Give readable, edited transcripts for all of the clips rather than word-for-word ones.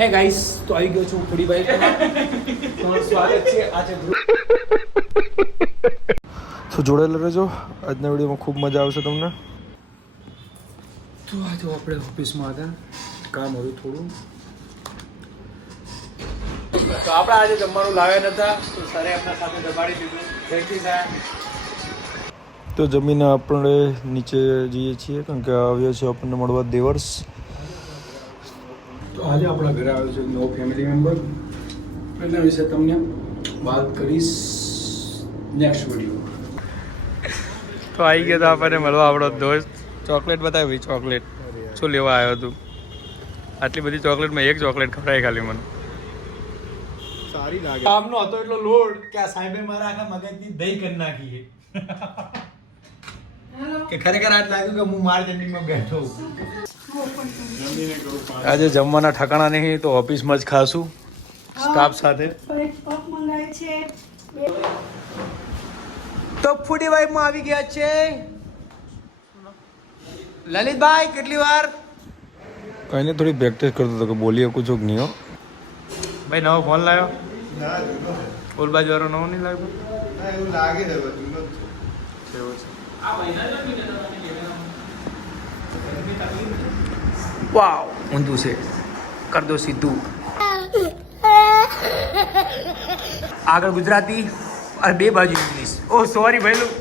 હે ગાઈસ, તો આવી ગયો છું થોડી બાઈક તમારું સ્વાગત છે આજે તો જોડેલા રહેજો, આજના વિડીયોમાં ખૂબ મજા આવશે તમને. તો આજે આપણે ઓફિસમાં હતા, કામ હતું થોડું. તો આપણે આજે જમવાનું લાવ્યા નતા, તો સરે આપણા સાથે દબાડી દીધું. Thank you sir. તો જમીને આપણે નીચે જઈએ છીએ કારણ કે આવ્યા છે આપણને મળવા દેવર્સ. તો આજે આપણા ઘરે આવ્યો છે નવો ફેમિલી મેમ્બર, એના વિશે તમને વાત કરીશ નેક્સ્ટ વિડીયો. તો આવી ગયા તો આપણને મળવા આપણો દોસ્ત. ચોકલેટ બતાવી, ચોકલેટ શું લેવા આવ્યો તું? આટલી બધી ચોકલેટમાં એક ચોકલેટ ખવડાય ખાલી મને. સારી લાગે. કામનો હતો એટલો લોડ કે આ સાહેબે મારા આખા મગજની દહીં કરી નાખી કે ખરેખર આજ લાગ્યું કે હું માર જર્નીમાં બેઠો. આજે જમવાના ઠકાણા નહીં તો ઓફિસમાં જ ખાશું સ્ટાફ સાથે. તો ફૂડી વાઈબમાં આવી ગયા છે લલિતભાઈ. કેટલી વાર કઈ નહીં, થોડી પ્રેક્ટિસ કરતો હતો કે બોલી શકું છું કે નહીં. હો ભાઈ નવો ફોન લાવ્યો? ઓલ બાજુ વાળો નવો નહીં લાગ્યો? એવું લાગે છે. વાવ, ઊંધું છે, કર દો સીધું. આગળ ગુજરાતી અને બે બાજુ ઇંગ્લિશ. ઓહ સોરી ભાઈલું,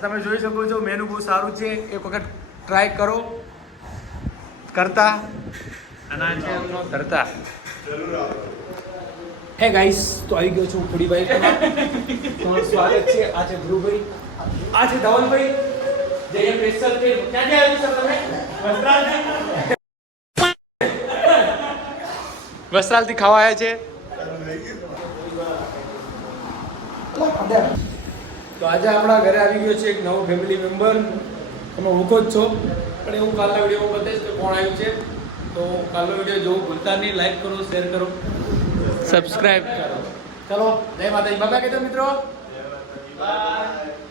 તમે જોઈ શકો છો મેનુ બહુ સારું છે, એક વખત ટ્રાય કરો. કરતા અને આ છે એમનો ધરતા. હે ગાઈસ, તો આવી ગયો છું થોડી બાઈક તમારું સ્વાગત છે. આ છે ધ્રુવભાઈ, આ છે ધવલભાઈ. જે સ્પેશિયલ છે. ક્યાં આવ્યું સર તમે? વસ્ત્રાલથી ખાવા આવ્યા છે. તો આજે આપણા ઘરે આવી ગયો છે એક નવો ફેમિલી મેમ્બર. તમે ઓળખો જ છો, પણ એવું કાલના વિડીયોમાં બતાવીશ કે કોણ આવ્યું છે. તો કાલનો વિડીયો જોવું ભૂલતા નહીં. લાઈક કરો, શેર કરો, સબસ્ક્રાઈબ કરો. ચલો, જય માતાજી. બાબા કહેજો મિત્રો. બાય.